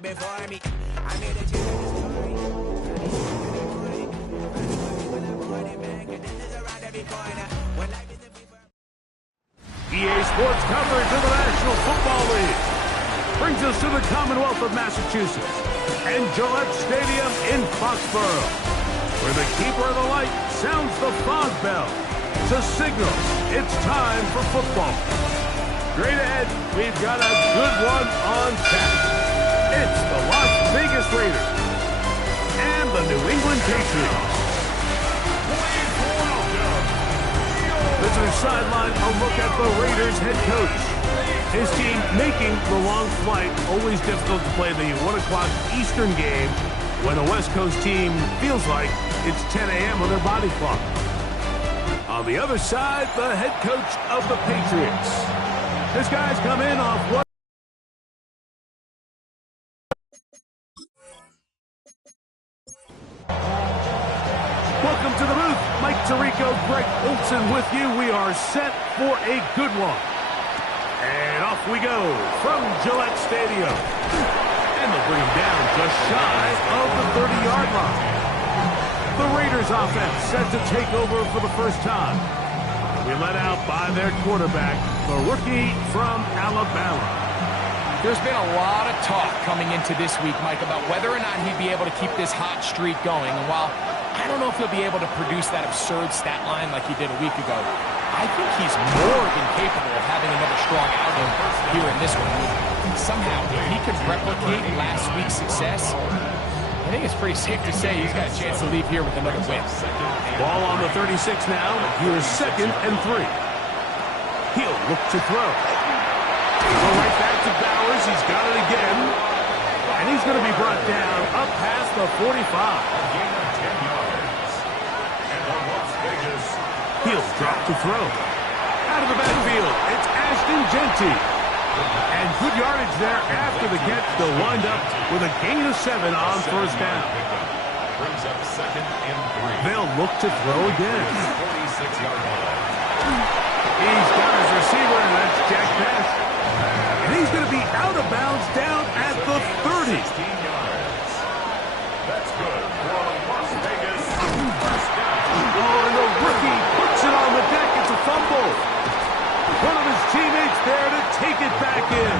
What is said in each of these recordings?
before me. I made a story. EA Sports coverage of the National Football League brings us to the Commonwealth of Massachusetts and Gillette Stadium in Foxborough, where the keeper of the light sounds the fog bell to signal it's time for football. Straight ahead, we've got a good one on tap. It's the Las Vegas Raiders and the New England Patriots. Visitor sideline, a look at the Raiders head coach. His team making the long flight. Always difficult to play the 1 o'clock Eastern game when a West Coast team feels like it's 10 a.m. on their body clock. On the other side, the head coach of the Patriots. His guys come in off one. Welcome to the booth. Mike Tirico, Greg Olson with you. We are set for a good one. And off we go from Gillette Stadium. And they'll bring him down just shy of the 30-yard line. The Raiders offense set to take over for the first time. We let out by their quarterback, the rookie from Alabama. There's been a lot of talk coming into this week, Mike, about whether or not he'd be able to keep this hot streak going. And while I don't know if he'll be able to produce that absurd stat line like he did a week ago, I think he's more than capable of having another strong outing here in this one. Somehow, if he could replicate last week's success, I think it's pretty safe to say he's got a chance to leave here with another win. Ball on the 36 now. Here's 2nd and 3. He'll look to throw. Go right back to Bowers. He's got it again. And he's going to be brought down up past the 45. He'll drop to throw. Out of the backfield, it's Ashton Genty. And good yardage there after the catch. They'll wind up with a gain of 7 on first down. They'll look to throw again. He's got his receiver, and that's Jack Best. And he's going to be out of bounds down at the 30. That's good for Las Vegas. Oh, and the rookie puts it on the deck. It's a fumble. One of his teammates there to take it back in.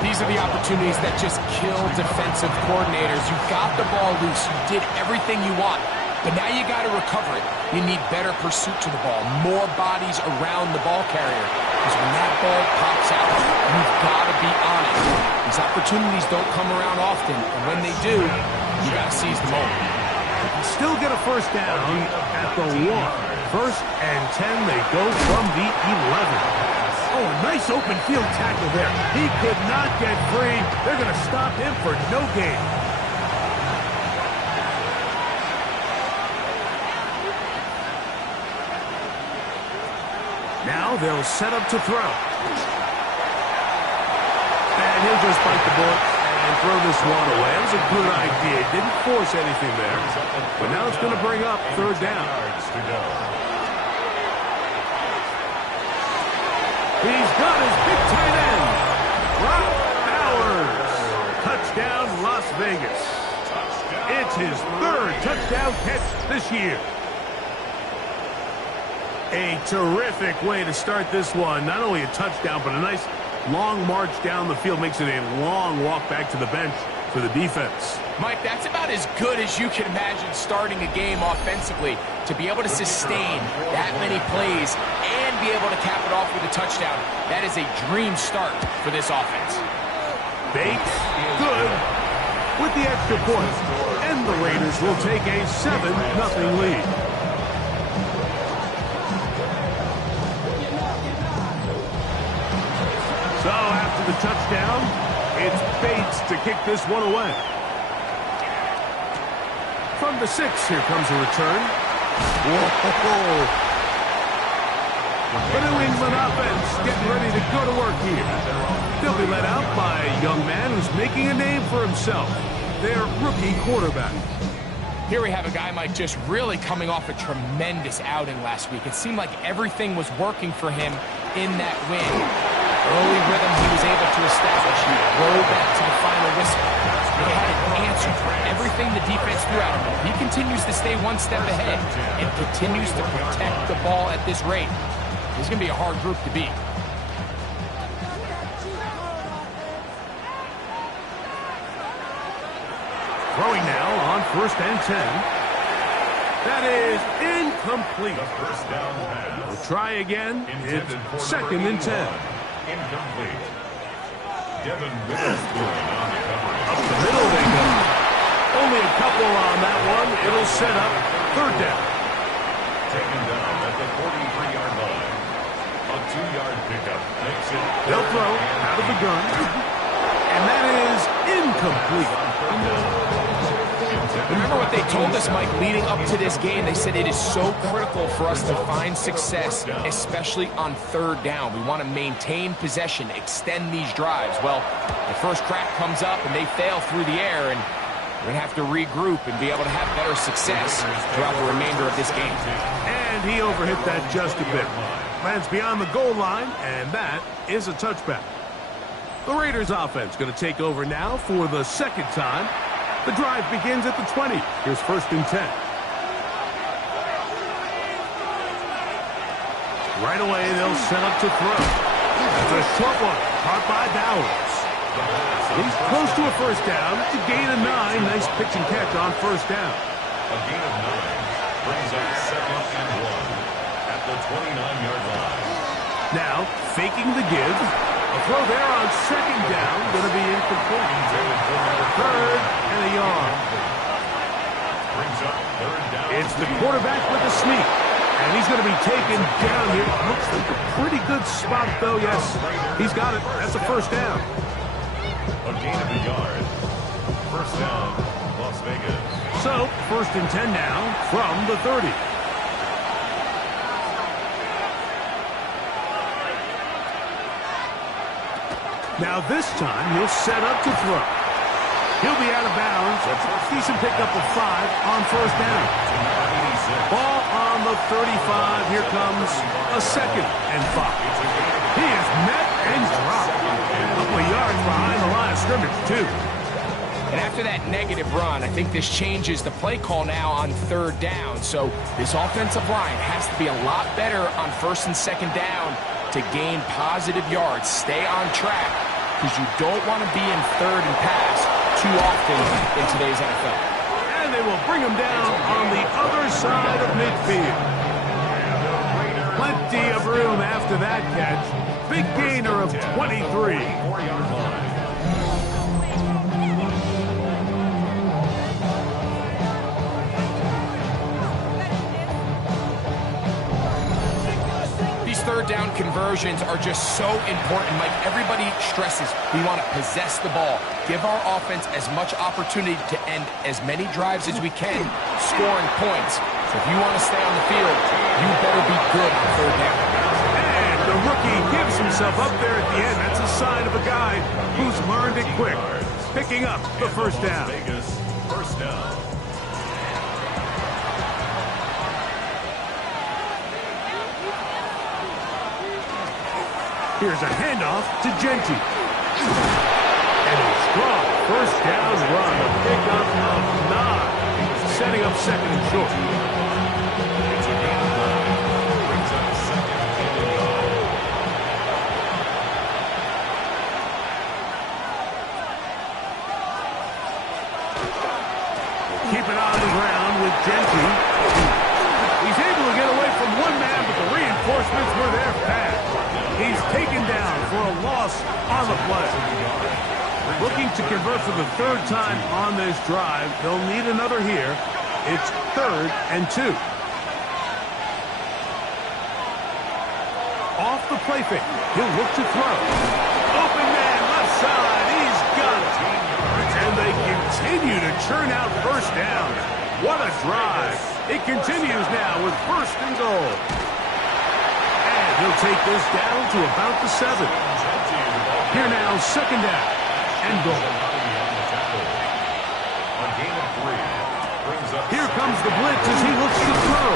These are the opportunities that just kill defensive coordinators. You got the ball loose. You did everything you want. But now you got to recover it. You need better pursuit to the ball, more bodies around the ball carrier. Because when that ball pops out, you've got to be on it. These opportunities don't come around often, and when they do, you got to seize the moment. Still get a first down at the 1. 1st and 10, they go from the 11. Oh, a nice open field tackle there. He could not get free. They're going to stop him for no gain. Now they'll set up to throw. And he'll just bite the bullet and throw this one away. It was a good idea. Didn't force anything there. But now it's going to bring up 3rd down. He's got his big tight end, Brock Bowers. Touchdown, Las Vegas. It's his 3rd touchdown catch this year. A terrific way to start this one. Not only a touchdown, but a nice long march down the field. Makes it a long walk back to the bench for the defense. Mike, that's about as good as you can imagine starting a game offensively. To be able to sustain that many plays and be able to cap it off with a touchdown, that is a dream start for this offense. Bates, good, with the extra point. And the Raiders will take a 7-0 lead. So after the touchdown, it's Bates to kick this one away. From the 6, here comes a return. Whoa! The New England offense getting ready to go to work here. They'll be led out by a young man who's making a name for himself, their rookie quarterback. Here we have a guy, Mike, just really coming off a tremendous outing last week. It seemed like everything was working for him in that win. Early rhythm he was able to establish. He rode that to the final Everything the defense threw at him, he continues to stay one step ahead and continues to protect the ball at this rate. This is going to be a hard group to beat. Throwing now on 1st and 10. That is incomplete. First down pass. We'll try again. It's 2nd and 10. Incomplete. Devin Witherspoon on the coverage. Up the middle they go. Only a couple on that one. It'll set up 3rd down. Taken down at the 43-yard line. A 2-yard pickup makes it. They'll throw out of the gun. And that is incomplete. Remember what they told us, Mike, leading up to this game. They said it is so critical for us to find success, especially on 3rd down. We want to maintain possession, extend these drives. Well, the first crack comes up and they fail through the air, and we're going to have to regroup and be able to have better success throughout the remainder of this game. And he overhit that just a bit. Lands beyond the goal line, and that is a touchback. The Raiders offense going to take over now for the 2nd time. The drive begins at the 20. Here's 1st and 10. Right away, they'll set up to throw. That's a short one, caught by Bowers. He's close to a 1st down. It's a gain of 9. Nice pitch and catch on 1st down. A gain of 9 brings up 2nd and 1 at the 29-yard line. Now, faking the give. A throw there on 2nd down, going to be incomplete. 3rd and a yard. Brings up 3rd down. It's the quarterback with the sneak. And he's going to be taken down here. Looks like a pretty good spot, though. Yes, he's got it. That's a 1st down. A gain of a yard. 1st down, Las Vegas. So, 1st and 10 now from the 30. Now this time, he'll set up to throw. He'll be out of bounds. That's a decent pickup of 5 on 1st down. Ball on the 35. Here comes a 2nd and 5. He is met and dropped. A couple of yards behind the line of scrimmage, too. And after that negative run, I think this changes the play call now on 3rd down. So this offensive line has to be a lot better on 1st and 2nd down to gain positive yards. Stay on track, because you don't want to be in 3rd and pass too often in today's NFL. And they will bring him down on the other side of midfield. Plenty of room after that catch. Big gainer of 23. 4-yard line. These 3rd down conversions are just so important, Mike. Everybody stresses we want to possess the ball, give our offense as much opportunity to end as many drives as we can, scoring points. So if you want to stay on the field, you better be good on 3rd down. And the rookie gives himself up there at the end. That's a sign of a guy who's learned it quick, picking up the 1st down. Vegas, 1st down. Here's a handoff to Genty. And a strong 1st down run. A pickup of 9. Setting up 2nd and short. It's a gain of 9. Brings up 2nd and a yard. Keep it on the ground with Genty. He's able to get away from one man, but the reinforcements were there fast. He's taken down for a loss on the play. Looking to convert for the 3rd time on this drive. They'll need another here. It's 3rd and 2. Off the play fake. He'll look to throw. Open man left side. He's got it. And they continue to churn out 1st down. What a drive. It continues now with 1st and goal. He'll take this down to about the 7. Here now, 2nd down and goal. Here comes the blitz as he looks to throw.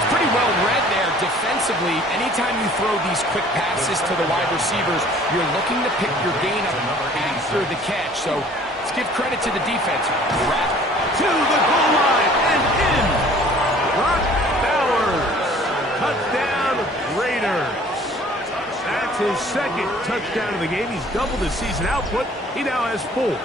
It's pretty well read there defensively. Anytime you throw these quick passes to the wide receivers, you're looking to pick your gain up after the catch. So let's give credit to the defense. Wrap. To the goal line and in. Brock Bowers. Touchdown, Raiders. That's his second touchdown of the game. He's doubled his season output. He now has 4.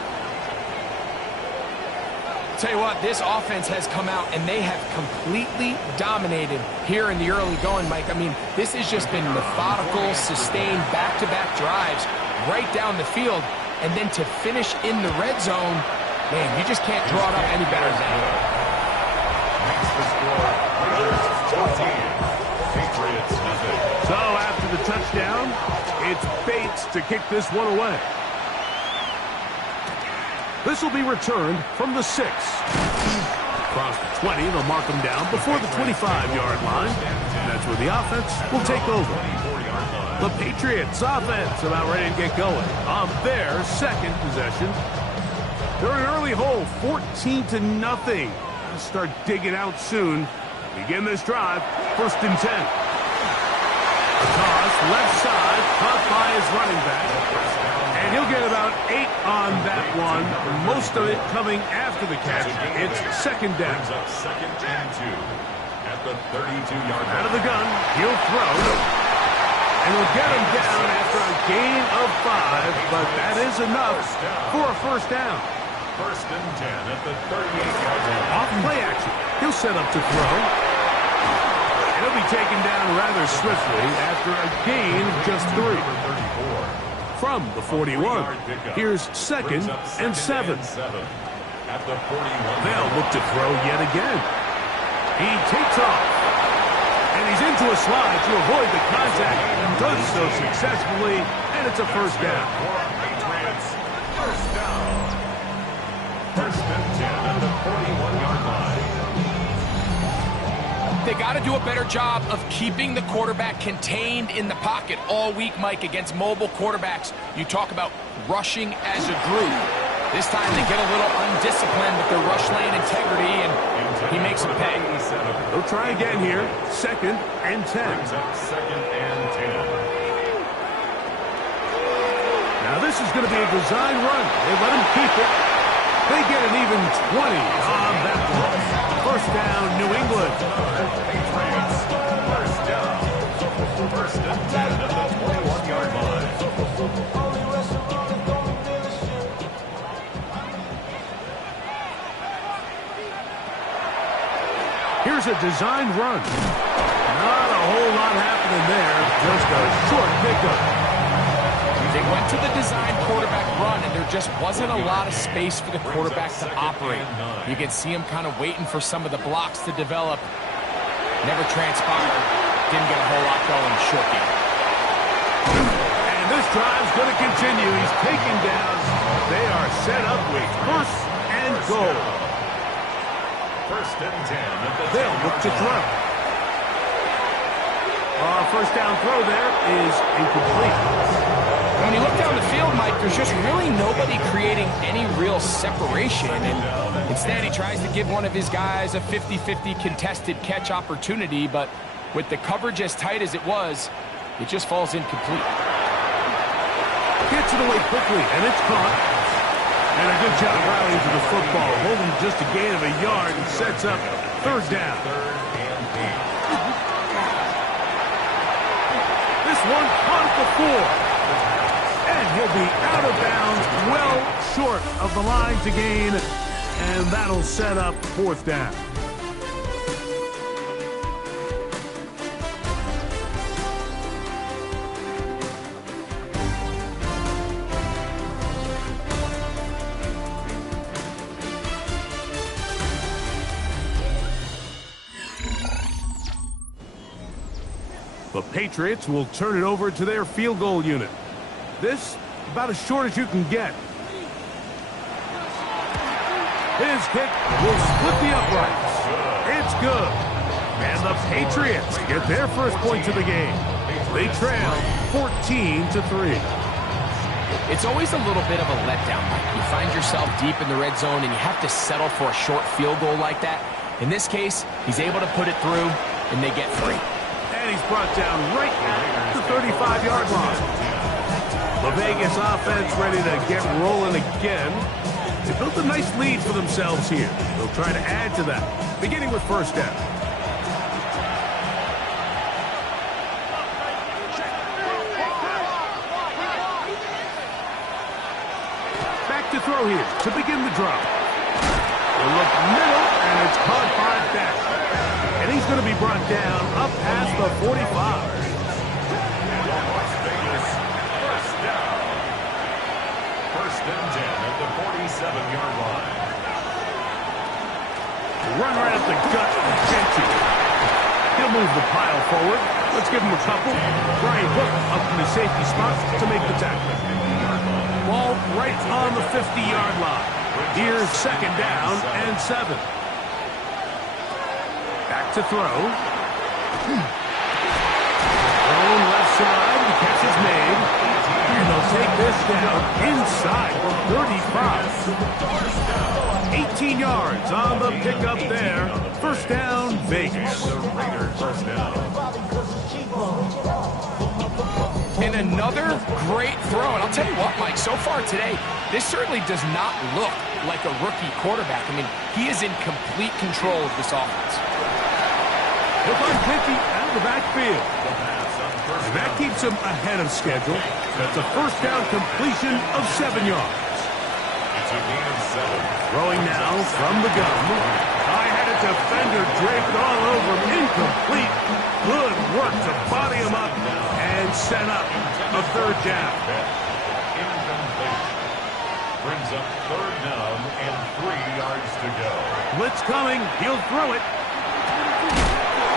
Tell you what, this offense has come out and they have completely dominated here in the early going, Mike. I mean, this has just been methodical, sustained, back-to-back drives right down the field. And then to finish in the red zone, man, you just can't draw it up any better than that. Makes the score Raiders 14, Patriots nothing. So after the touchdown, it's Bates to kick this one away. This will be returned from the 6. Across the 20, they'll mark him down before the 25-yard line. And that's where the offense will take over. The Patriots offense about ready to get going on their second possession. They're an early hole, 14-0. They'll start digging out soon. Begin this drive, 1st and 10. A toss, left side, caught by his running back. And he'll get about 8 on that one, most of it coming after the catch. It's 2nd down. Second and 2 at the 32-yard line. Out of the gun, he'll throw. And we'll get him down after a gain of 5, but that is enough for a 1st down. 1st and 10 at the 38-yard line. Off play action. He'll set up to throw. And he'll be taken down rather swiftly after a gain of just 3. From the 41, here's 2nd and 7. At the 41. They'll look to throw yet again. He takes off. And he's into a slide to avoid the contact. Does so successfully, and it's a 1st down. Patriots, 1st down. 1st and 10 at the 41-yard line. They got to do a better job of keeping the quarterback contained in the pocket all week, Mike, against mobile quarterbacks. You talk about rushing as a group. This time they get a little undisciplined with their rush lane integrity, and he makes them pay. They'll try again here. 2nd and 10. Brings up 2nd and 10. Now this is going to be a design run. They let him keep it. They get an even 20 on that one. 1st down, New England. Patriots, 1st down. 1st and 10 at the 21-yard line. Here's a design run. Not a whole lot happening there. Just a short pickup. They went to the design quarterback run, and there just wasn't a lot of space for the quarterback to operate. You can see him kind of waiting for some of the blocks to develop. Never transpired. Didn't get a whole lot going short game. And this drive's going to continue. He's taken down. They are set up with 1st and goal. 1st and 10. They'll look to throw. 1st down throw there is incomplete. When you look down the field, Mike, there's just really nobody creating any real separation. And instead, he tries to give one of his guys a 50-50 contested catch opportunity. But with the coverage as tight as it was, it just falls incomplete. Gets it away quickly, and it's caught. And a good job rallying to the football. Holding just a gain of a yard and sets up 3rd down. This one caught before. And he'll be out of bounds, well short of the line to gain. And that'll set up 4th down. The Patriots will turn it over to their field goal unit. This, about as short as you can get. His kick will split the uprights. It's good. And the Patriots get their first points of the game. They trail 14-3. It's always a little bit of a letdown, Mike. You find yourself deep in the red zone and you have to settle for a short field goal like that. In this case, he's able to put it through, and they get 3. And he's brought down right at the 35-yard line. The Vegas offense ready to get rolling again. They built a nice lead for themselves here. They'll try to add to that, beginning with first down. Back to throw here to begin the drop. They look middle, and it's caught by Beck. And he's going to be brought down up past the 45. First and 10 at the 47-yard line. Run right up the gut of Gentry. He'll move the pile forward. Let's give him a couple. Brian Hook up in the safety spot to make the tackle. Ball right on the 50-yard line. Here's second down and 7. Back to throw. Thrown left side. The catch is made. And they'll take this down inside the 35. 18 yards on the pickup there. First down, Vegas. And another great throw. And I'll tell you what, Mike, so far today, this certainly does not look like a rookie quarterback. I mean, he is in complete control of this offense. He'll find Pinky out of the backfield. And that keeps him ahead of schedule. That's a first down completion of 7 yards. Throwing now from the gun. I had a defender draped all over him. Incomplete. Good work to body him up and set up a third down. Incomplete. Brings up third down and 3 yards to go. Blitz coming. He'll throw it.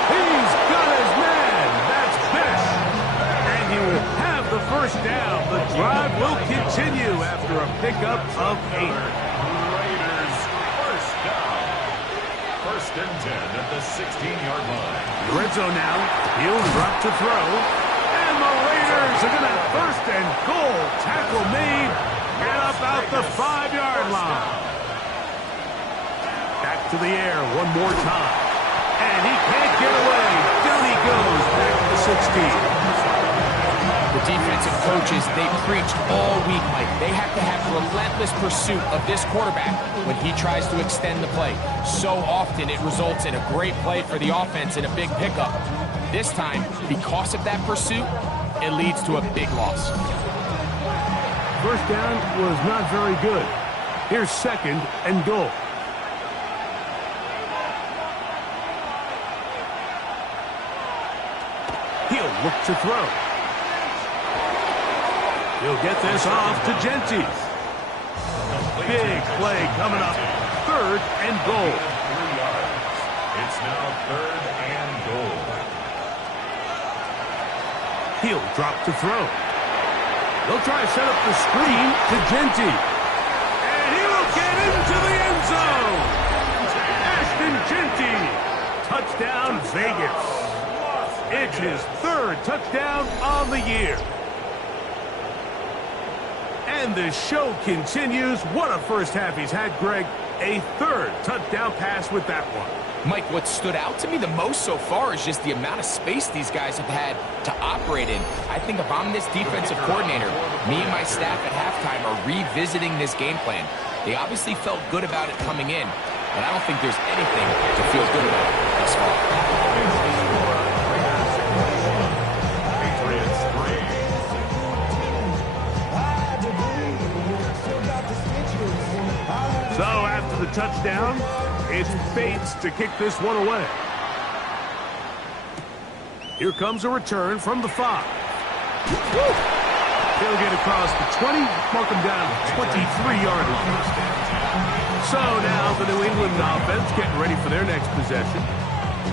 He's got his man. That's Bish. And he will have the first down. The drive will continue after a pickup of 8. Raiders first down. First and 10 at the 16-yard line. Red zone now. He'll drop to throw. And the Raiders are going to have first and goal. Tackle made. And about the 5-yard line. Back to the air one more time. And he can't get away. Down he goes back to the 16. The defensive coaches, they preached all week, Mike. They have to have relentless pursuit of this quarterback when he tries to extend the play. So often it results in a great play for the offense and a big pickup. This time, because of that pursuit, it leads to a big loss. First down was not very good. Here's second and goal. He'll look to throw. He'll get this off to Genty. Big play coming up. Third and goal. 3 yards. It's now third and goal. He'll drop to throw. They'll try to set up the screen to Genty. And he will get into the end zone. Ashton Genty. Touchdown, Vegas. It's his third touchdown on the year. And the show continues. What a first half he's had, Greg. A third touchdown pass with that one. Mike, what stood out to me the most so far is just the amount of space these guys have had to operate in. I think if I'm this defensive coordinator, me and my staff at halftime are revisiting this game plan. They obviously felt good about it coming in, but I don't think there's anything to feel good about thus far. Patriots 3. So after the touchdown, it's Bates to kick this one away. Here comes a return from the 5. He'll get across the 20, mark him down to 23-yard line. So now the New England offense getting ready for their next possession.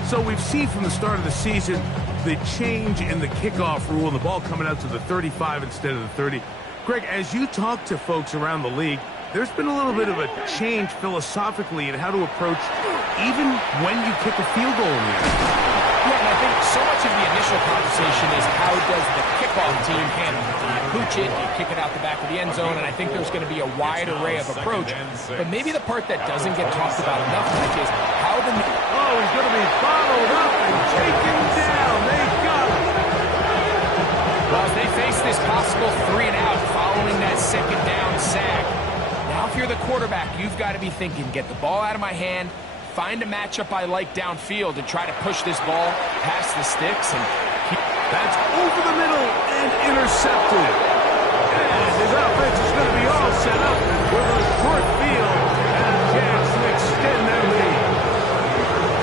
So we've seen from the start of the season the change in the kickoff rule and the ball coming out to the 35 instead of the 30. Greg, as you talk to folks around the league, there's been a little bit of a change philosophically in how to approach even when you kick a field goal in the end. Yeah, and I think so much of the initial conversation is how does the kickoff team handle it? Do you pooch it? Do you kick it out the back of the end zone? And I think there's going to be a wide array of approach. But maybe the part that doesn't get talked about enough, Mike, is how the... Oh, he's going to be followed up and taken down. They got him. Well, as they face this possible 3-and-out following that second down sack, now you're the quarterback, you've got to be thinking, get the ball out of my hand, find a matchup I like downfield, and try to push this ball past the sticks. And that's over the middle and intercepted. And his offense is going to be all set up with a short field and a chance to extend their lead.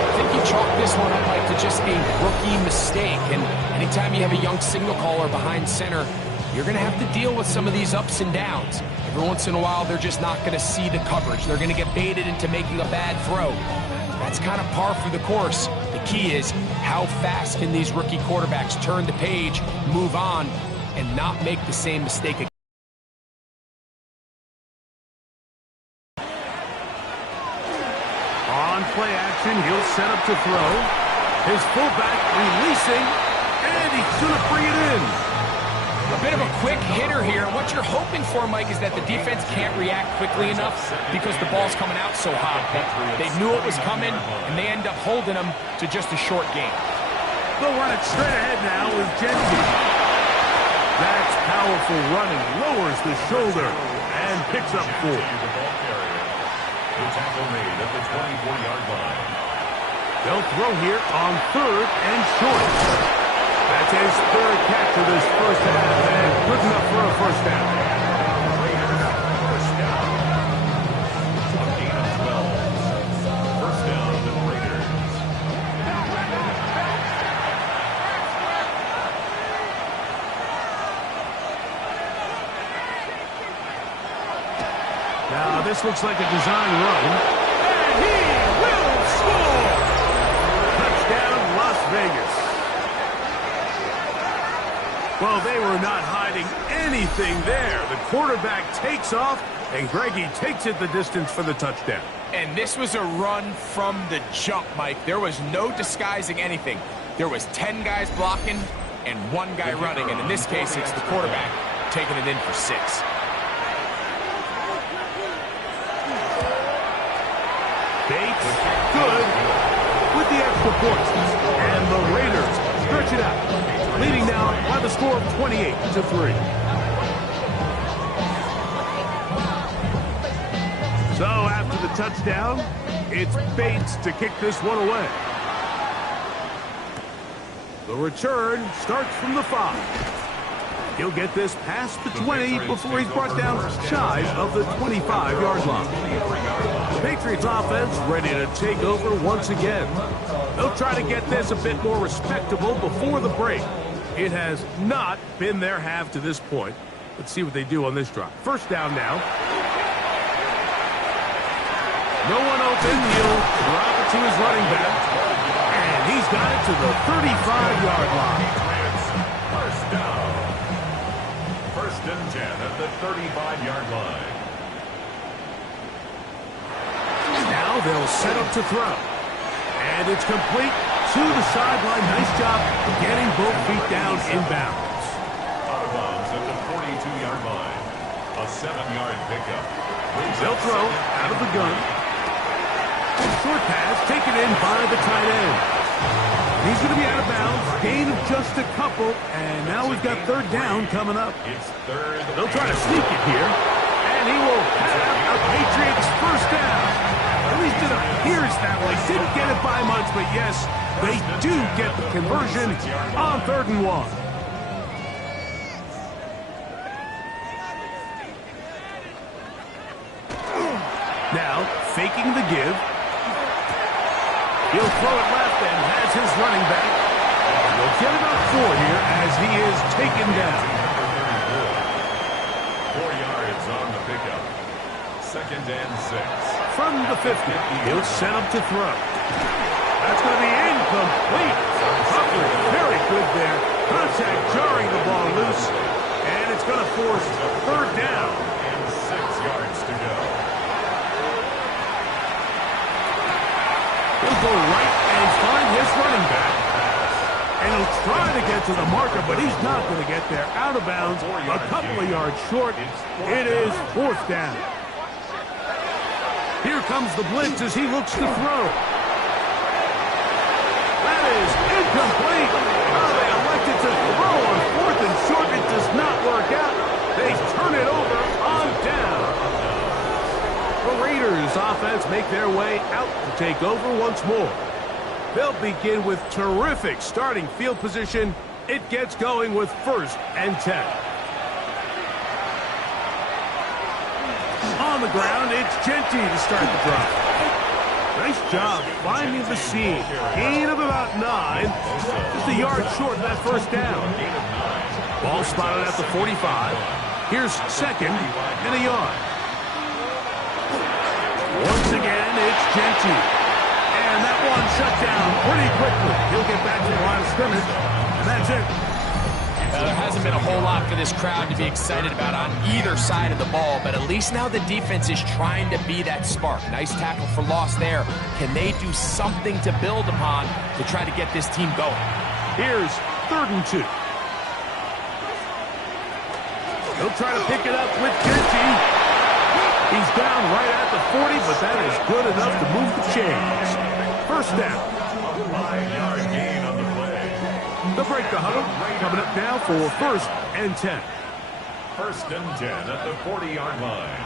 I think you chalk this one up, Mike, to just a rookie mistake. And anytime you have a young signal caller behind center, you're going to have to deal with some of these ups and downs. Every once in a while, they're just not going to see the coverage. They're going to get baited into making a bad throw. That's kind of par for the course. The key is, how fast can these rookie quarterbacks turn the page, move on, and not make the same mistake again? On play action, he'll set up to throw. His fullback releasing, and he's going to bring it in. A bit of a quick hitter here. What you're hoping for, Mike, is that the defense can't react quickly enough because the ball's coming out so hot. They knew it was coming, and they end up holding them to just a short game. They'll run it straight ahead now with Jensen. That's powerful running, lowers the shoulder, and picks up 4. The tackle made at the 24-yard line. They'll throw here on 3rd and short. That's his 3rd catch of this first half, and good enough for a first down. First down. A gain of 12. First down to the Raiders. Now, this looks like a design run. And he will score! Touchdown, Las Vegas. Well, they were not hiding anything there. The quarterback takes off, and Greggy takes it the distance for the touchdown. And this was a run from the jump, Mike. There was no disguising anything. There was 10 guys blocking and 1 guy running, and in this case, it's the quarterback taking it in for 6. Bates, good, with the extra points. And the Raiders stretch it out, leading now by the score of 28-3. So after the touchdown, it's Bates to kick this one away. The return starts from the 5. He'll get this past the 20 before he's brought down shy of the 25-yard line. The Patriots offense ready to take over once again. They'll try to get this a bit more respectable before the break. It has not been their half to this point. Let's see what they do on this drive. First down now. No one open. He'll drop it to his running back. And he's got it to the 35-yard line. First down. First and 10 at the 35-yard line. Now they'll set up to throw. And it's complete to the sideline. Nice job getting both feet down inbounds. Out of bounds at the 42-yard line. A 7-yard pickup. They'll throw out of the gun. Short pass taken in by the tight end. He's going to be out of bounds. Gain of just a couple. And now we've got 3rd down coming up. It's 3rd. They'll try to sneak it here. And he will have a Patriots first down. At least it appears that way. Didn't get it by much, but yes, they do get the conversion on 3rd and 1. Now, faking the give. He'll throw it left and has his running back. He'll get about 4 here as he is taken down. 4 yards on the pickup. 2nd and 6. From the 50, he'll set up to throw. That's going to be incomplete. Butler, very good there. Contact jarring the ball loose. And it's going to force 3rd down. And 6 yards to go. He'll go right and find his running back. And he'll try to get to the marker, but he's not going to get there. Out of bounds, a couple of yards short. It is 4th down. Here comes the blitz as he looks to throw. That is incomplete. Oh, they elected to throw on 4th and short. It does not work out. They turn it over on down. Raiders offense make their way out to take over once more. They'll begin with terrific starting field position. It gets going with 1st and 10. On the ground, it's Genty to start the drive. Nice job finding the seam. Gain of about 9. Just a yard short of that first down. Ball spotted at the 45. Here's 2nd and a yard. Once again, it's Genty. And that one shut down pretty quickly. He'll get back to the line of scrimmage, and that's it. There hasn't been a whole lot for this crowd to be excited about on either side of the ball, but at least now the defense is trying to be that spark. Nice tackle for loss there. Can they do something to build upon to try to get this team going? Here's 3rd and 2. He'll try to pick it up with Genty. He's down right at the 40, but that is good enough to move the chains. 1st down. 5-yard gain on the play. They'll break the huddle. Coming up now for 1st and 10. 1st and 10 at the 40-yard line.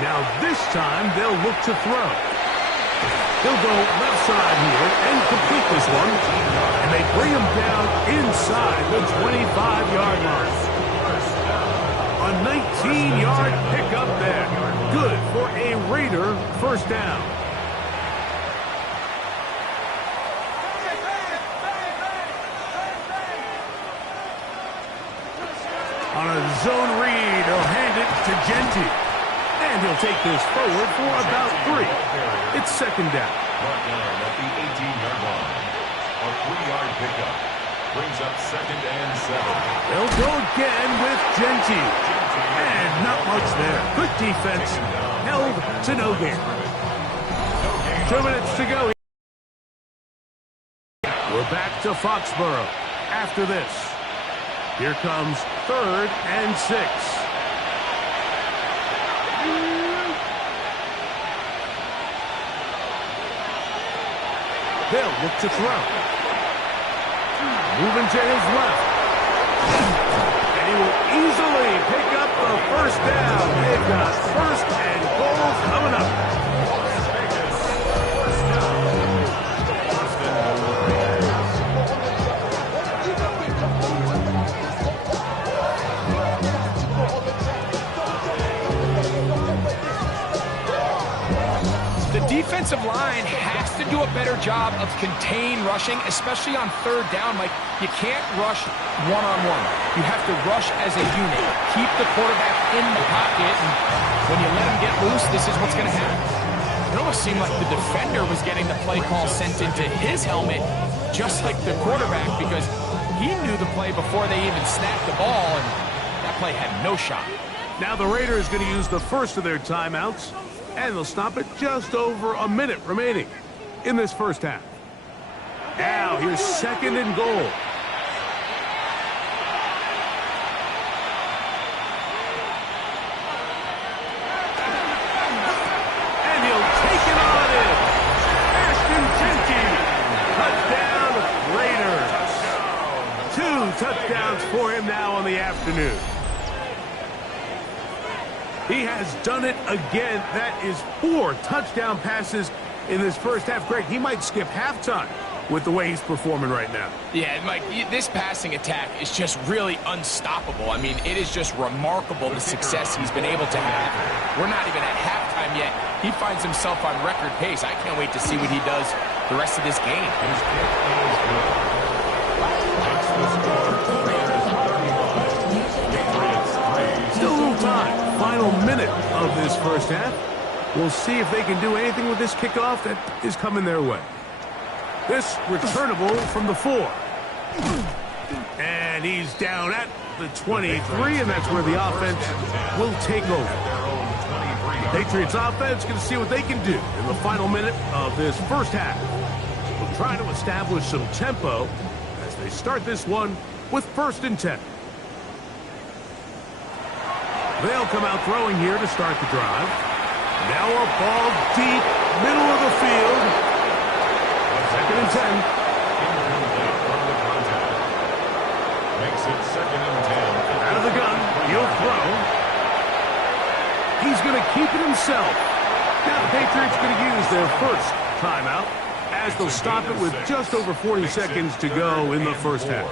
Now this time they'll look to throw. He'll go left side here and complete this one. And they bring him down inside the 25-yard line. A 19-yard pickup there. Good for a Raider 1st down. On a zone read, he'll hand it to Genty. And he'll take this forward for about 3. It's 2nd down. Brought down at the 18-yard line. A 3-yard pickup. Brings up 2nd and 7. They'll go again with Genty. And not much there. Good defense. Held to no gain. 2 minutes to go. We're back to Foxborough after this. Here comes 3rd and 6. They'll look to throw. Moving to his left. And he will easily pick up the 1st down. They've got 1st and goal coming up. Defensive line has to do a better job of contain rushing, especially on 3rd down. Like, you can't rush one-on-one. You have to rush as a unit. Keep the quarterback in the pocket, and when you let him get loose, this is what's going to happen. It almost seemed like the defender was getting the play call sent into his helmet, just like the quarterback, because he knew the play before they even snapped the ball, and that play had no shot. Now the Raiders going to use the first of their timeouts. And they'll stop it just over a minute remaining in this 1st half. Now, here's 2nd and goal. And he'll take it on in. Ashton Genty. Touchdown, Raiders. 2 touchdowns for him now on the afternoon. He has done it again. That is 4 touchdown passes in this 1st half. Greg, he might skip halftime with the way he's performing right now. Yeah, Mike, this passing attack is just really unstoppable. I mean, it is just remarkable the success he's been able to have. We're not even at halftime yet. He finds himself on record pace. I can't wait to see what he does the rest of this game. Still a little time. Final minute of this 1st half. We'll see if they can do anything with this kickoff that is coming their way. This returnable from the 4. And he's down at the 23, and that's where the offense will take over. Patriots offense going to see what they can do in the final minute of this 1st half. We'll try to establish some tempo as they start this one with 1st and 10. They'll come out throwing here to start the drive. Now a ball deep, middle of the field. 2nd and 10. Makes it 2nd and 10. Out of the gun, he'll throw. He's going to keep it himself. Now the Patriots going to use their first timeout as they'll stop it with just over 40 seconds to go in the first half.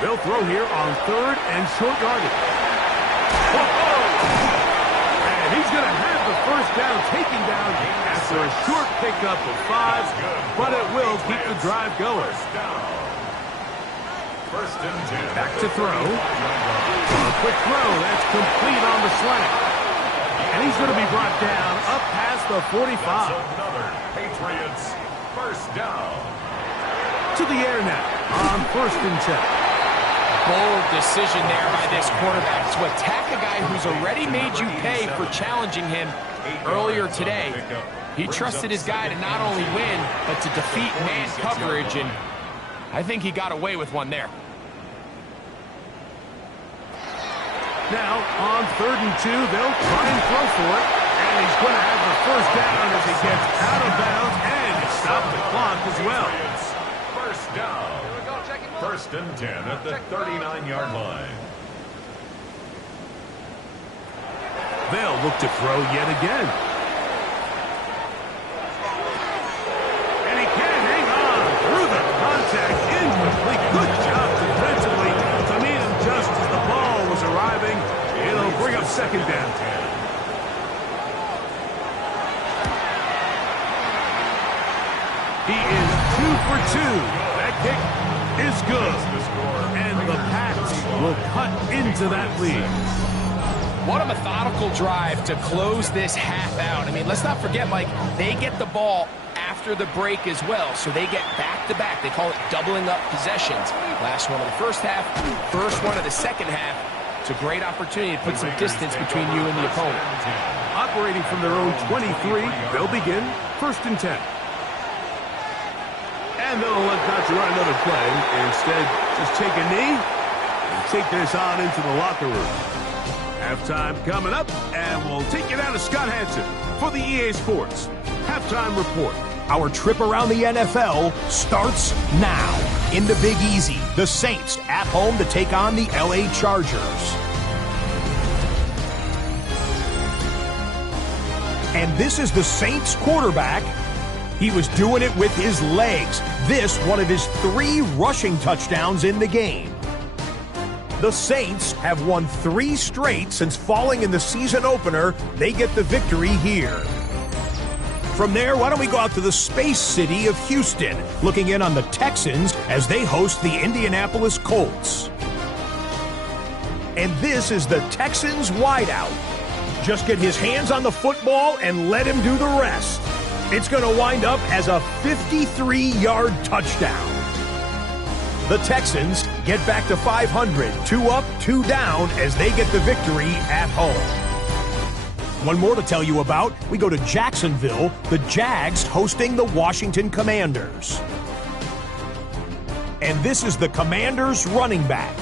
They'll throw here on third and short yardage. And he's going to have the first down taken down after a short pickup of 5, but it will keep the drive going. First and 10. Back to throw. A quick throw. That's complete on the slant. And he's going to be brought down up past the 45. Another Patriots first down. To the air now on first and 10. Bold decision there by this quarterback to attack a guy who's already made you pay for challenging him earlier today. He trusted his guy to not only win, but to defeat man coverage, and I think he got away with one there. Now, on third and 2, they'll try and throw for it, and he's going to have the first down as he gets out of bounds and stop the clock as well. First down. First and 10 at the 39-yard line. They'll look to throw yet again. And he can't hang on through the contact. Incomplete. Good job defensively to meet him just as the ball was arriving. It'll bring up second down. He is 2 for 2. That kick is good. And the Pats will cut into that lead. What a methodical drive to close this half out. I mean, let's not forget, Mike, they get the ball after the break as well, so they get back-to-back. They call it doubling up possessions. Last one of the first half, first one of the second half. It's a great opportunity to put some distance between you and the opponent. Operating from their own 23, they'll begin first and 10. And they'll elect not to run another play. Instead, just take a knee and take this on into the locker room. Halftime coming up, and we'll take you down to Scott Hansen for the EA Sports Halftime Report. Our trip around the NFL starts now. In the Big Easy, the Saints at home to take on the LA Chargers. And this is the Saints quarterback. He was doing it with his legs. This, one of his 3 rushing touchdowns in the game. The Saints have won 3 straight since falling in the season opener. They get the victory here. From there, why don't we go out to the space city of Houston, looking in on the Texans as they host the Indianapolis Colts. And this is the Texans wideout. Just get his hands on the football and let him do the rest. It's going to wind up as a 53-yard touchdown. The Texans get back to 500, 2 up, 2 down as they get the victory at home. One more to tell you about. We go to Jacksonville, the Jags hosting the Washington Commanders. And this is the Commanders running back.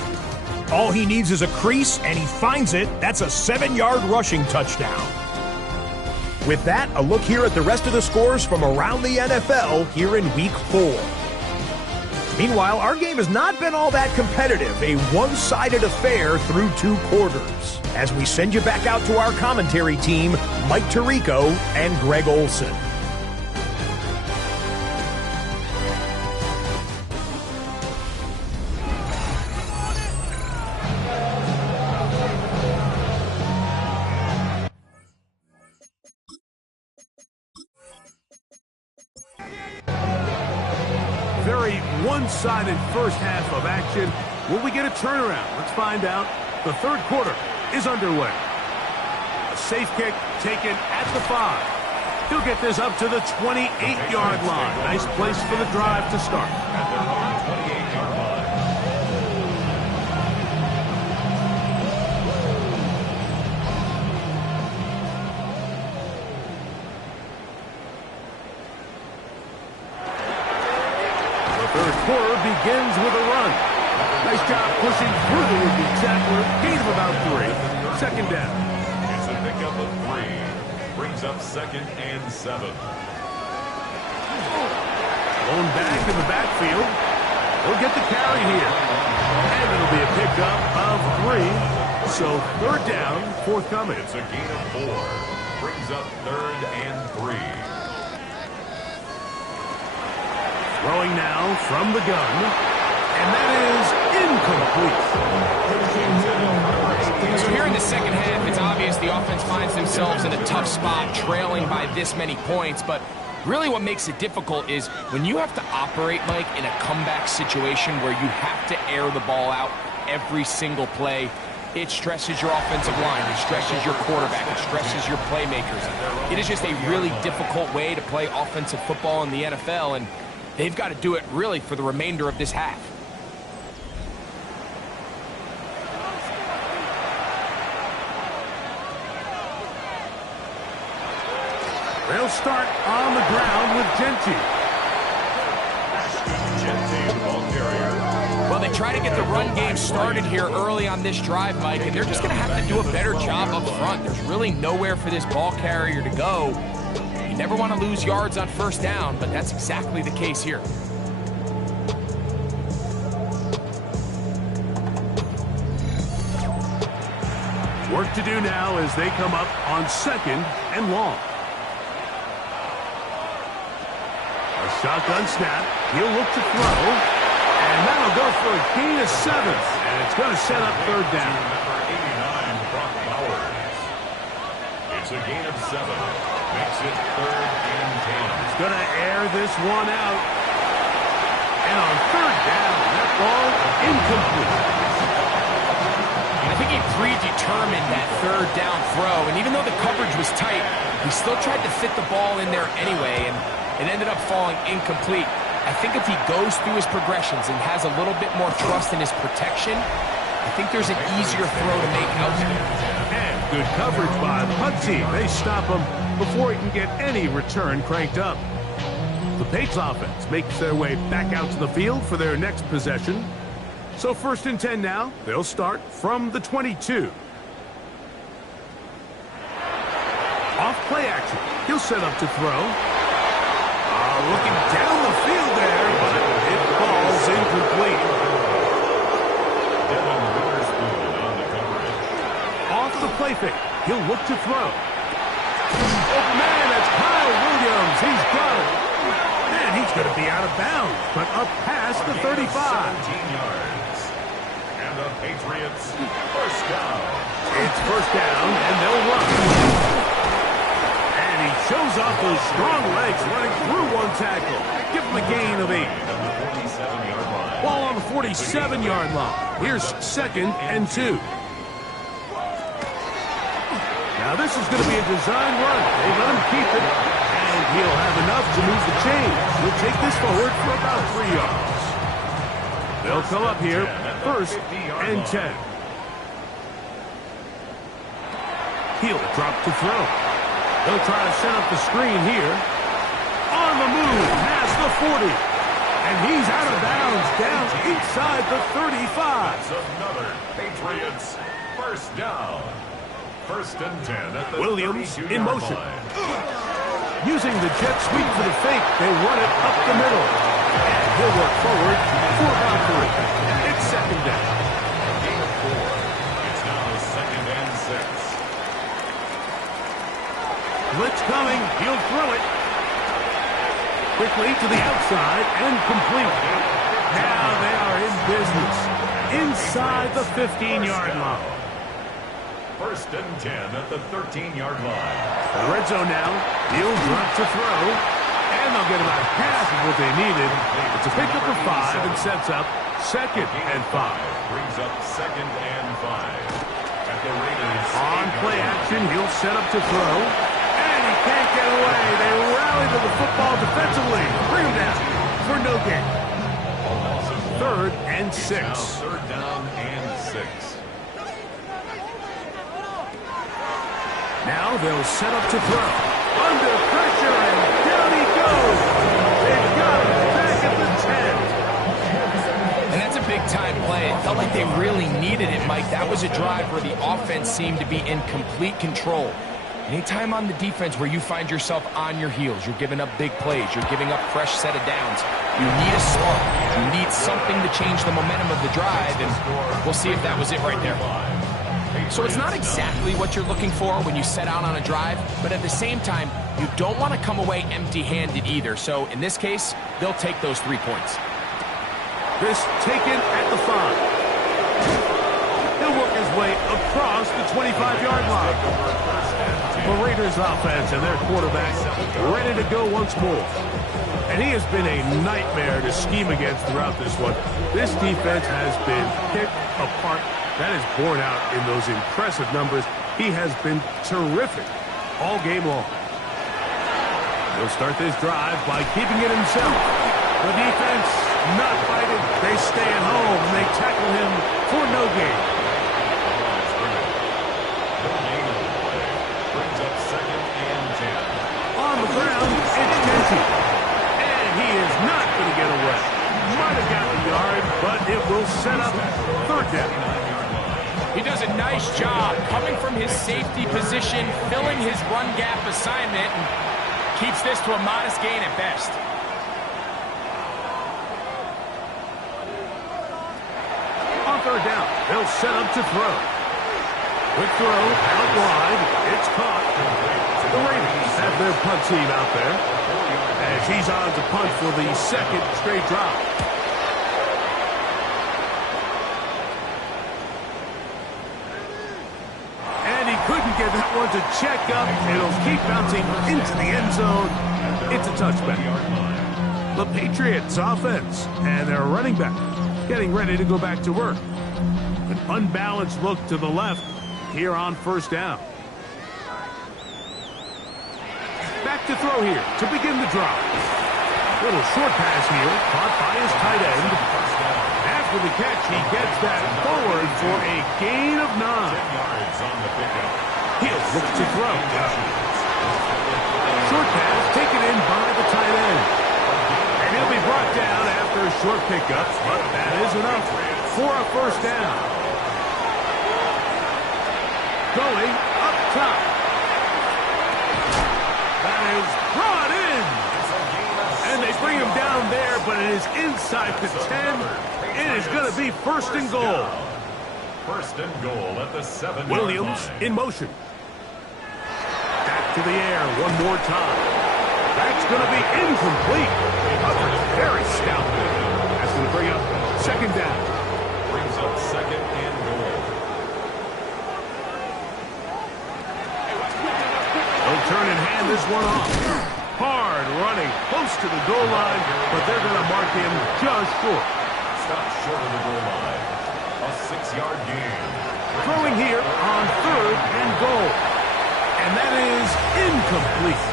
All he needs is a crease, and he finds it. That's a 7-yard rushing touchdown. With that, a look here at the rest of the scores from around the NFL here in Week 4. Meanwhile, our game has not been all that competitive, a one-sided affair through 2 quarters. As we send you back out to our commentary team, Mike Tirico and Greg Olson. Very one-sided first half of action. Will we get a turnaround? Let's find out. The third quarter is underway. A safe kick taken at the 5. He'll get this up to the 28-yard line. Nice place for the drive to start. At their own 28-yard line. Third quarter begins with a run. Nice job pushing through the would-be tackler. Gain of about 3. Second down. It's a pickup of 3. Brings up second and 7. Blown back in the backfield. He'll get the carry here. And it'll be a pickup of 3. So third down, forthcoming. It's a gain of 4. Brings up 3rd and 3. Throwing now from the gun. And that is incomplete. So here in the second half, it's obvious the offense finds themselves in a tough spot, trailing by this many points. But really what makes it difficult is when you have to operate, Mike, in a comeback situation where you have to air the ball out every single play. It stresses your offensive line. It stresses your quarterback. It stresses your playmakers. It is just a really difficult way to play offensive football in the NFL, and they've got to do it really for the remainder of this half. They'll start on the ground with Genty. Genty, the ball carrier. Well, they try to get the run game started here early on this drive, Mike, and they're just going to have to do a better job up front. There's really nowhere for this ball carrier to go. You never want to lose yards on first down, but that's exactly the case here. Work to do now as they come up on 2nd and long. Shotgun snap. He'll look to throw. And that'll go for a gain of 7. And it's going to set up 3rd down. Number 89, Brock Bowers. It's a gain of 7. Makes it 3rd and 10. He's going to air this one out. And on 3rd down, that ball incomplete. I think he predetermined that 3rd down throw. And even though the coverage was tight, he still tried to fit the ball in there anyway. And it ended up falling incomplete. I think if he goes through his progressions and has a little bit more trust in his protection, I think there's an easier throw to make out there. And good coverage by the punt team. They stop him before he can get any return cranked up. The Patriots offense makes their way back out to the field for their next possession. So 1st and 10 now. They'll start from the 22. Off play action. He'll set up to throw. Looking down the field there, but it falls incomplete. Off the play fake. He'll look to throw. Oh, man, that's Kyle Williams. He's got it. Man, he's going to be out of bounds, but up past the 35. 17 yards. And the Patriots, 1st down. It's 1st down, and they'll run. He shows off those strong legs running through one tackle. Give him a gain of 8. Ball on the 47-yard line. Here's 2nd and 2. Now this is going to be a design run. They let him keep it, and he'll have enough to move the chains. He'll take this forward for about 3 yards. They'll come up here 1st and 10. He'll drop to throw. They'll try to set up the screen here. On the move, past the 40. And he's out of bounds, down inside the 35. That's another Patriots 1st down. 1st and 10 at the Williams in 32-yard motion. line. Using the jet sweep for the fake, they run it up the middle. And he'll work forward for about 3. It's 2nd down. Gain of 4. It's now 2nd and 6. Blitz coming. He'll throw it. Quickly to the outside and complete. Now they are in business. Inside the 15-yard line. 1st and 10 at the 13-yard line. The red zone now. He'll drop to throw. And they'll get about half of what they needed. It's a pickup of 5 and sets up 2nd and 5. Brings up 2nd and 5. At the Raiders. On play action, he'll set up to throw. And he can't get away. They rally to the football defensively. Bring him down for no gain. 3rd and 6. Now 3rd down and 6. Now they'll set up to throw. Under pressure, and down he goes. They've got him back at the 10. And that's a big-time play. It felt like they really needed it, Mike. That was a drive where the offense seemed to be in complete control. Anytime on the defense where you find yourself on your heels, you're giving up big plays, you're giving up fresh set of downs, you need a spark. You need something to change the momentum of the drive, and we'll see if that was it right there. So it's not exactly what you're looking for when you set out on a drive, but at the same time, you don't want to come away empty-handed either. So in this case, they'll take those 3 points. This taken at the 5. He'll work his way across the 25-yard line. The Raiders offense and their quarterback ready to go once more. And he has been a nightmare to scheme against throughout this one. This defense has been picked apart. That is borne out in those impressive numbers. He has been terrific all game long. He'll start this drive by keeping it himself. The defense not fighting. They stay at home and they tackle him for no gain. Brings up 2nd and 10. On the ground, it's Genty. And he is not going to get away. Might have gotten a yard, but it will set up 3rd down. He does a nice job coming from his safety position, filling his run gap assignment, and keeps this to a modest gain at best. On 3rd down, they'll set up to throw. Quick throw, out wide, it's caught. The Raiders have their punt team out there, as he's on to punt for the 2nd straight drive. Couldn't get that one to check up. It'll keep bouncing into the end zone. It's a touchback. The Patriots offense and their running back getting ready to go back to work. An unbalanced look to the left here on 1st down. Back to throw here to begin the drive. Little short pass here, caught by his tight end. After the catch, he gets that forward for a gain of 9. 10 yards on the pickup. Hill looks to throw. Short pass taken in by the tight end. And he'll be brought down after a short pickup, but that is enough for a 1st down. Going up top. That is brought in. And they bring him down there, but it is inside the 10. It is going to be 1st and goal. 1st and goal at the 7-yard Williams line. in motion. Back to the air one more time. That's going to be incomplete. Covered very stoutly. That's going to bring up 2nd down. Brings up 2nd and goal. They'll turn and hand this one off. Hard running close to the goal line, but they're going to mark him just short. Stopped short of the goal line. A 6-yard gain. Throwing here on 3rd and goal. And that is incomplete.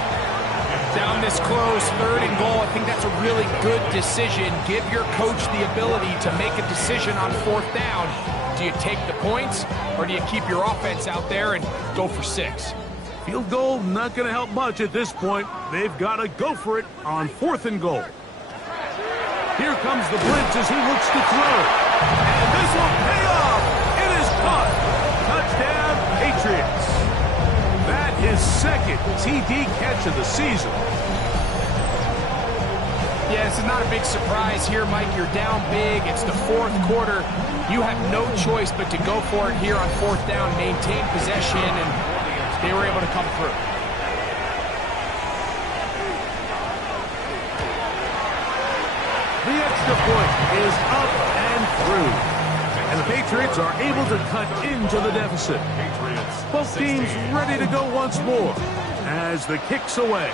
Down this close, 3rd and goal, I think that's a really good decision. Give your coach the ability to make a decision on 4th down. Do you take the points, or do you keep your offense out there and go for 6? Field goal not going to help much at this point. They've got to go for it on 4th and goal. Here comes the blitz as he looks to throw. And this will pay off. It is caught. Touchdown, Patriots. That is 2nd TD catch of the season. Yeah, this is not a big surprise here, Mike. You're down big. It's the 4th quarter. You have no choice but to go for it here on 4th down, maintain possession, and they were able to come through. The extra point is up and through. And the Patriots are able to cut into the deficit. Both teams ready to go once more as the kick's away.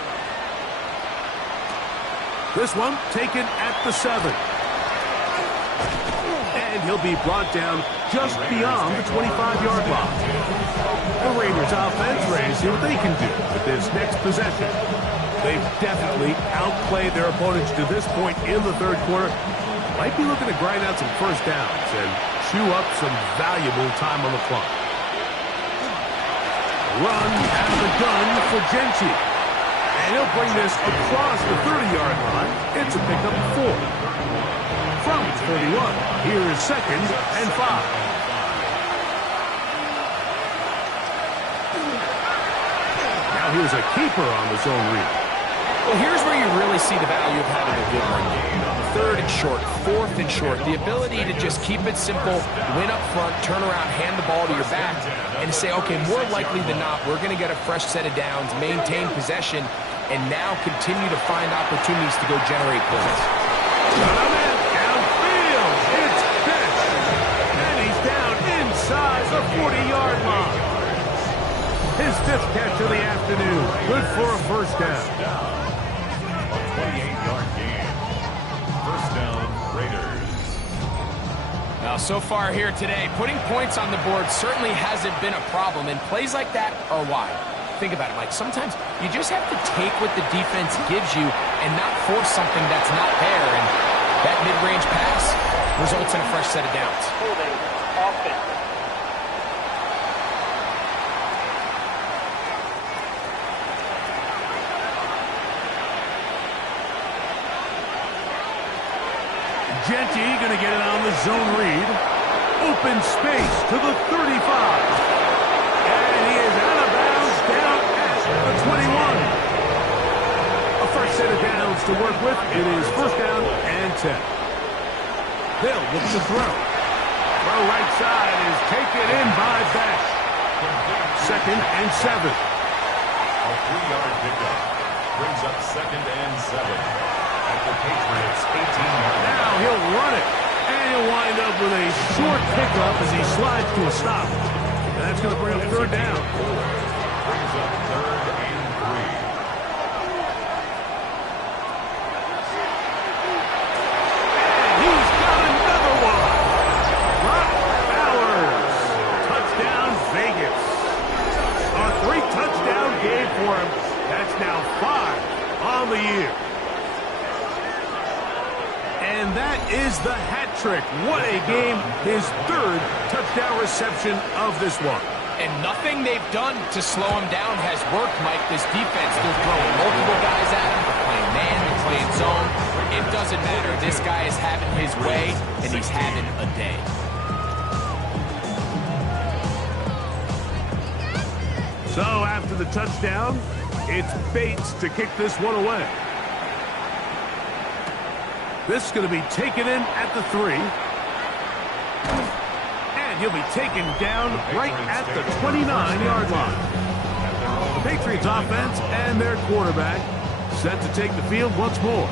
This one taken at the 7. And he'll be brought down just beyond the 25-yard line. The Raiders offense ready to see what they can do with this next possession. They've definitely outplayed their opponents to this point in the 3rd quarter. Might be looking to grind out some 1st downs and chew up some valuable time on the clock. Run out of the gun for Genty. And he'll bring this across the 30-yard line. It's a pickup 4. From 31, here is 2nd and 5. Now here's a keeper on the zone read. Well, here's where you really see the value of having a good run game. 3rd and short, 4th and short. The ability to just keep it simple, win up front, turn around, hand the ball to your back, and say, okay, more likely than not, we're going to get a fresh set of downs, maintain possession, and now continue to find opportunities to go generate points. Downfield, it's Fish, and he's down inside the 40-yard line. His 5th catch of the afternoon, good for a first down. A 28-yard gain. First down, Raiders. Now, so far here today, putting points on the board certainly hasn't been a problem, and plays like that are why. Think about it, Mike. Sometimes you just have to take what the defense gives you and not force something that's not there, and that mid-range pass results in a fresh set of downs. Holding offense. Genty going to get it on the zone read. Open space to the 35. And he is out of bounds down at the 21. A first set of downs to work with. It is first down and 10. They'll look to throw. Throw right side is taken in by Beck. 2nd and 7. A 3-yard pickup brings up 2nd and 7. At the Patriots 18-yard. Now he'll run it, and he'll wind up with a short pickup as he slides to a stop. And that's going to bring up 3rd down. Brings up 3rd and 3. And he's got another one. Brock Bowers. Touchdown, Vegas. A 3-touchdown game for him. That's now 5 on the year. And that is the hat trick. What a game. His 3rd touchdown reception of this one. And nothing they've done to slow him down has worked, Mike. This defense, they're throwing multiple guys at him. They're playing man, they're playing zone. It doesn't matter. This guy is having his way, and he's having a day. So after the touchdown, it's Bates to kick this one away. This is going to be taken in at the 3. And he'll be taken down right at the 29-yard line. The Patriots offense and their quarterback set to take the field once more.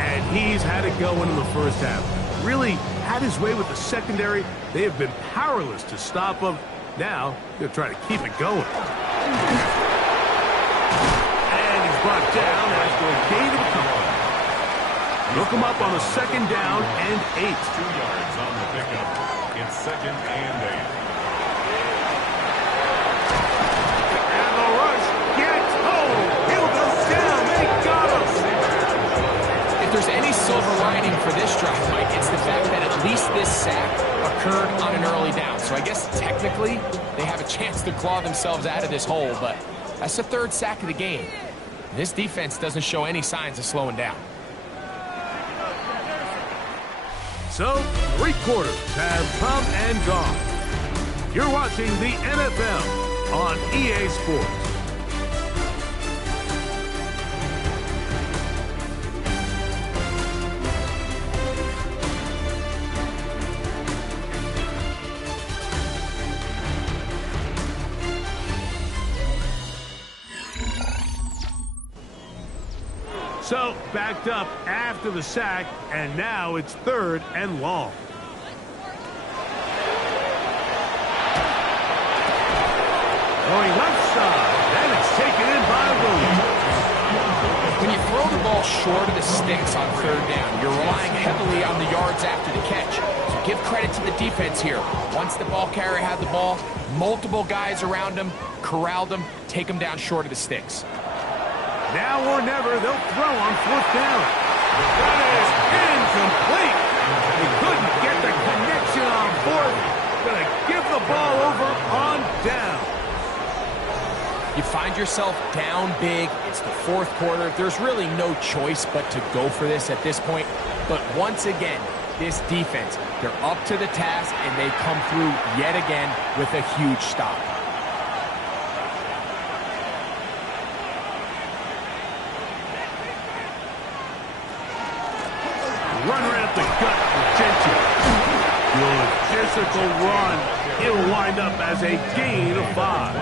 And he's had it go into the first half. Really had his way with the secondary. They have been powerless to stop him. Now, they'll try to keep it going. And he's brought down after a gain of a couple. Look him up on a 2nd down and 8. 2 yards on the pickup. It's 2nd and 8. And the rush gets home. He'll go down. They got him. If there's any silver lining for this drive, Mike, it's the fact that at least this sack occurred on an early down. So I guess technically they have a chance to claw themselves out of this hole, but that's the 3rd sack of the game. This defense doesn't show any signs of slowing down. So, 3 quarters have come and gone. You're watching the NFL on EA Sports. So, backed up after the sack, and now it's 3rd and long. Going left side, and it's taken in by Williams. When you throw the ball short of the sticks on 3rd down, you're relying heavily on the yards after the catch. So give credit to the defense here. Once the ball carrier had the ball, multiple guys around him, corralled him, take him down short of the sticks. Now or never, they'll throw on 4th down. That is incomplete. He couldn't get the connection on 4th. Gonna give the ball over on down. You find yourself down big. It's the 4th quarter. There's really no choice but to go for this at this point. But once again, this defense, they're up to the task, and they come through yet again with a huge stop. the gut for Gentry. Good physical run. It'll wind up as a gain of 5.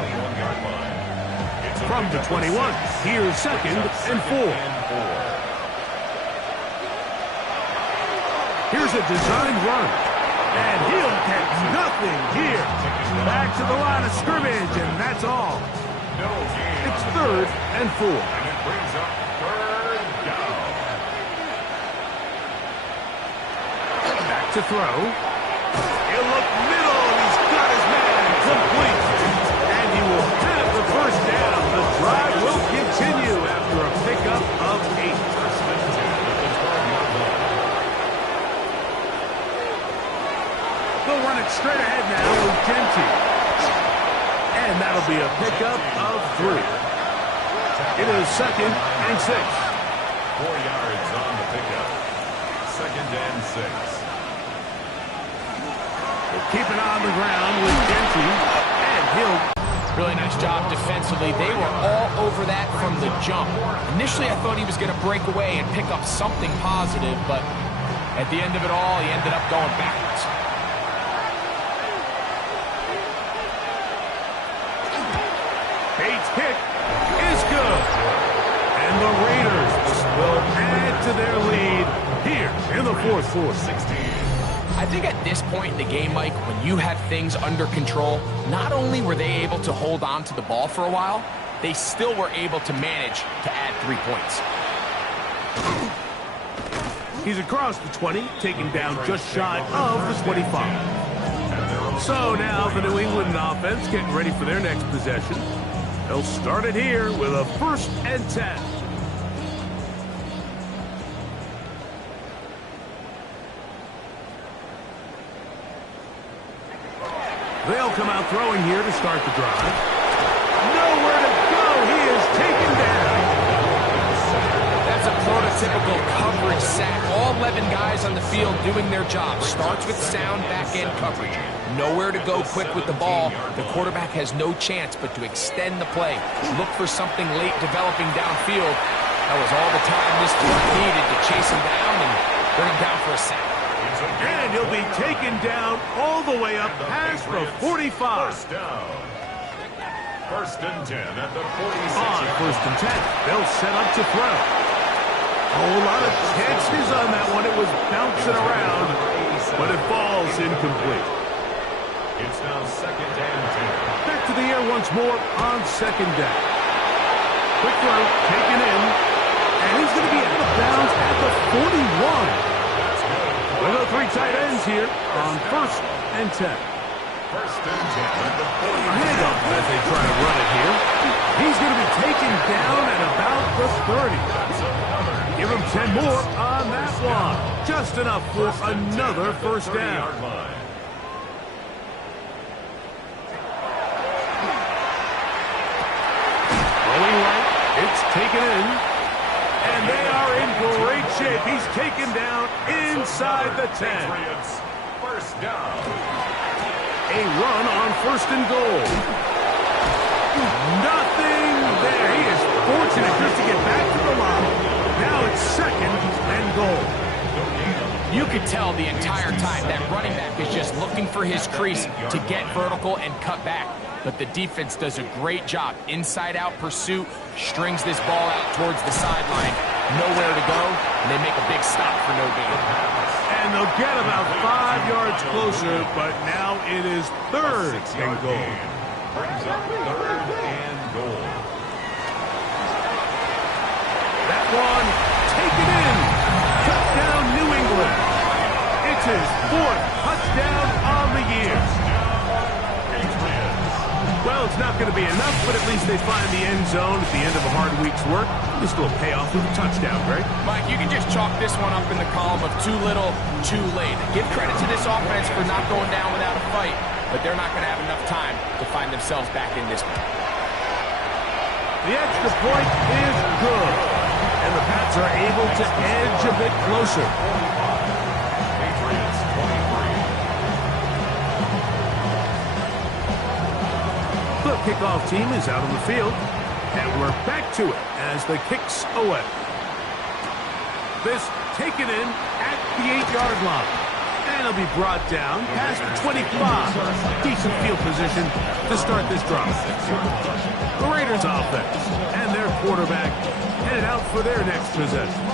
From the 21, here's 2nd and 4. Here's a design run. And he'll get nothing here. Back to the line of scrimmage, and that's all. It's 3rd and 4. And it brings up 3rd down. Back to throw. He'll look middle, and he's got his man complete. And he will have the 1st down. The drive will continue after a pickup of 8. They'll run it straight ahead now with Gentry. And that'll be a pickup of 3. It is 2nd and 6. 4 yards on the pickup. 2nd and 6. We'll keep it on the ground with Gentry. And he'll... Really nice job defensively. They were all over that from the jump. Initially, I thought he was going to break away and pick up something positive, but at the end of it all, he ended up going backwards. Bates' kick is good. And the Raiders will add to their lead here in the 4th quarter. 16. I think at this point in the game, Mike, when you have things under control, not only were they able to hold on to the ball for a while, they still were able to manage to add 3 points. He's across the 20, taken down just shy of the 25. So now the New England offense getting ready for their next possession. They'll start it here with a 1st and 10. They'll come out throwing here to start the drive. Nowhere to go. He is taken down. That's a prototypical coverage sack. All 11 guys on the field doing their job. Starts with sound back-end coverage. Nowhere to go quick with the ball. The quarterback has no chance but to extend the play. Look for something late developing downfield. That was all the time this threat needed to chase him down and bring him down for a sack. And he'll be taken down all the way up past the 45. 1st down. 1st and 10 at the 46. On 1st and 10, they'll set up to throw. A whole lot of chances on that one. It was bouncing around, but it falls incomplete. It's now 2nd and 10. Back to the air once more on 2nd down. Quick throw, taken in, and he's going to be out of bounds at the 41. We'll go 3 tight ends here on 1st and 10. 1st and 10 at the 40. Hand up as they try to run it here. He's going to be taken down at about the 30. Give him 10 more on that one. Just enough for another 1st down. Rolling right. It's taken in. And they are in great shape. He's taken down inside the 10. Patriots, 1st down. A run on 1st and goal. Nothing there. He is fortunate just to get back to the line. Now it's 2nd and goal. You could tell the entire time that running back is just looking for his crease to get vertical and cut back. But the defense does a great job. Inside-out pursuit, strings this ball out towards the sideline. Nowhere to go, and they make a big stop for no gain. And they'll get about 5 yards closer, but now it is 3rd and goal. Brings up 3rd and goal. That one taken in. Touchdown, New England. It's his 4th touchdown on the year. Well, it's not going to be enough, but at least they find the end zone at the end of a hard week's work. This will pay off with a touchdown, right? Mike, you can just chalk this one up in the column of too little, too late. Give credit to this offense for not going down without a fight, but they're not going to have enough time to find themselves back in this one. The extra point is good, and the Pats are able to edge a bit closer. Patriots 23. The kickoff team is out on the field, and we're back to it as the kick's away. This take it in at the 8-yard line. And he'll be brought down past the 25. Decent field position to start this drive. The Raiders offense and their quarterback headed out for their next possession.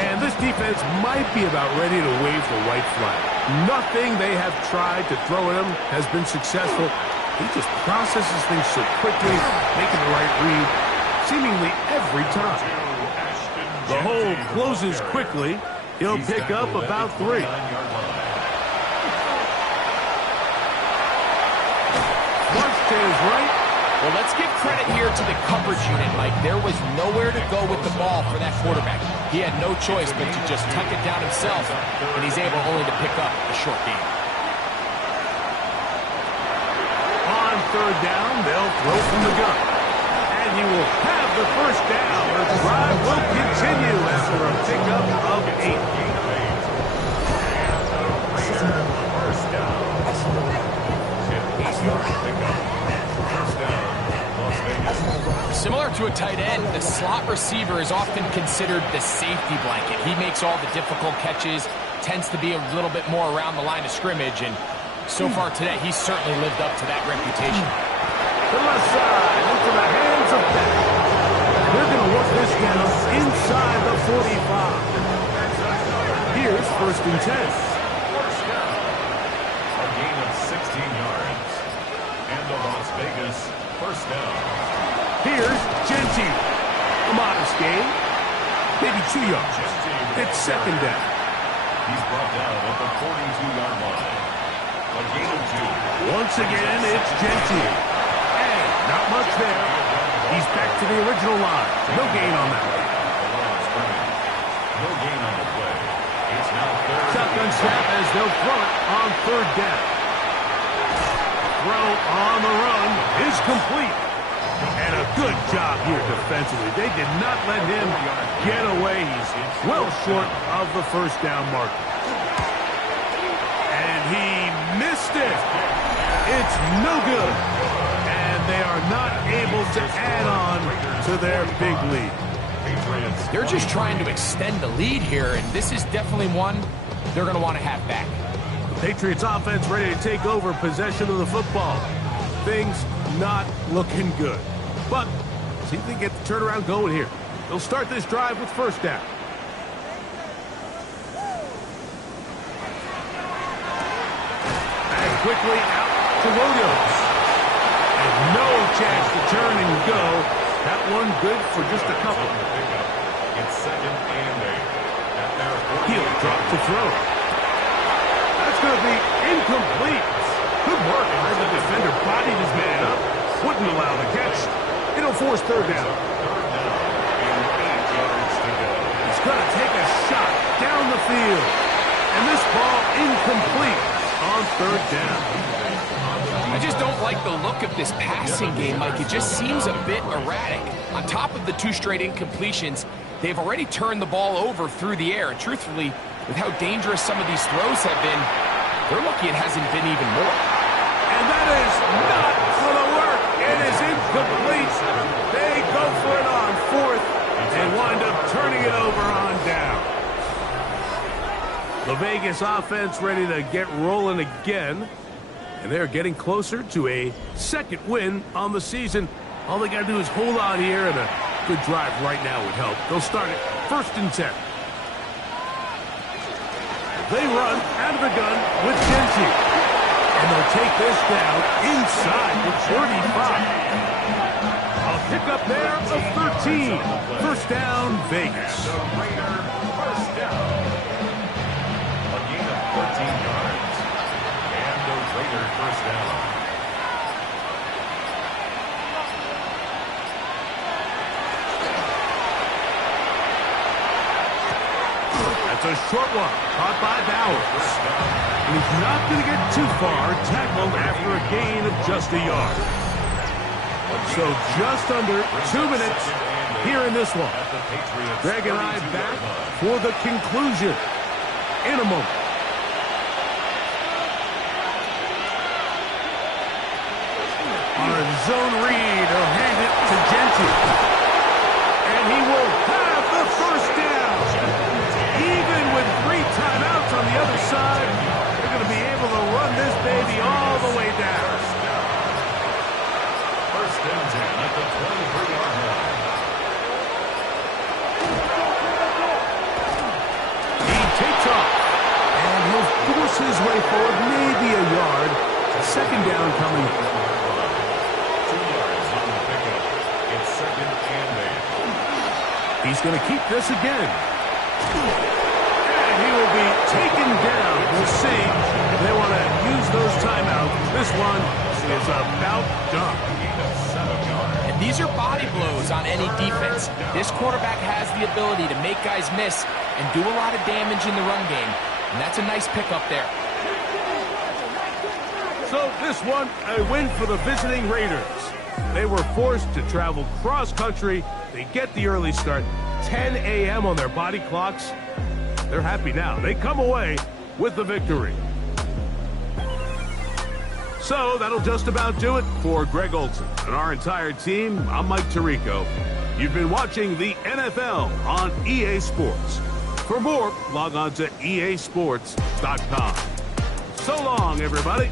And this defense might be about ready to wave the white flag. Nothing they have tried to throw at him has been successful. He just processes things so quickly, making the right read seemingly every time. The hole closes quickly. He'll pick up about 3. March to his right. Well, let's give credit here to the coverage unit, Mike. There was nowhere to go with the ball for that quarterback. He had no choice but to just tuck it down himself, and he's able only to pick up a short gain. On 3rd down, they'll throw from the gun. And he will have the first down. The drive will continue after a pickup of 8. Similar to a tight end, the slot receiver is often considered the safety blanket. He makes all the difficult catches, tends to be a little bit more around the line of scrimmage, and so far today, he's certainly lived up to that reputation. To the left side, into the hands of Beck. They're going to work this down inside the 45. Here's 1st and 10. A gain of 16 yards. And the Las Vegas first down. Here's Genty. A modest gain. Maybe 2 yards. It's 2nd down. He's brought down at the 42-yard line. A gain of 2. Once again, it's Genty. And not much there. He's back to the original line. No gain on that. No gain on the play. It's now 3rd. Shotgun snap as they'll throw it on 3rd down. Throw on the run is complete. And a good job here defensively. They did not let him get away. He's well short of the first down marker. And he missed it. It's no good. And they are not able to add on to their big lead. They're just trying to extend the lead here, and this is definitely one they're going to want to have back. The Patriots offense ready to take over possession of the football. Things not looking good. But see if they get the turnaround going here. They'll start this drive with 1st down. And quickly out to Williams. And no chance to turn and go. That one good for just a couple. It's 2nd and 8. He'll drop to throw. That's going to be incomplete. Good work as the defender bodied his man up. Wouldn't allow the catch. It'll force 3rd down. He's going to take a shot down the field. And this ball incomplete on 3rd down. I just don't like the look of this passing game, Mike. It just seems a bit erratic. On top of the 2 straight incompletions, they've already turned the ball over through the air. And truthfully, with how dangerous some of these throws have been, they're lucky it hasn't been even more. And that is not going to work. It is incomplete. They go for it on 4th and wind up turning it over on down. The Vegas offense ready to get rolling again. And they're getting closer to a 2nd win on the season. All they got to do is hold on here, and a good drive right now would help. They'll start it 1st and 10. They run out of the gun with Genty. And they'll take this down inside the 35. A pickup there of 13. 1st down, Vegas. The Raider first down. A gain of 13 yards. And the Raider first down. That's a short one, caught by Bowers. And he's not going to get too far, tackled after a gain of just a yard. So just under 2 minutes here in this one. Greg and I back for the conclusion in a moment. On a zone read, he'll hand it to Genty. And he will have the first down. his way forward, maybe a yard. Second down coming. 2 yards on the pickup. It's second and 8. He's going to keep this again. And he will be taken down. We'll see. They want to use those timeouts. This one is about done. And these are body blows on any defense. This quarterback has the ability to make guys miss and do a lot of damage in the run game. And that's a nice pickup there. So this one, a win for the visiting Raiders. They were forced to travel cross-country. They get the early start, 10 a.m. on their body clocks. They're happy now. They come away with the victory. So that'll just about do it for Greg Olson and our entire team. I'm Mike Tirico. You've been watching the NFL on EA Sports. For more, log on to easports.com. So long, everybody.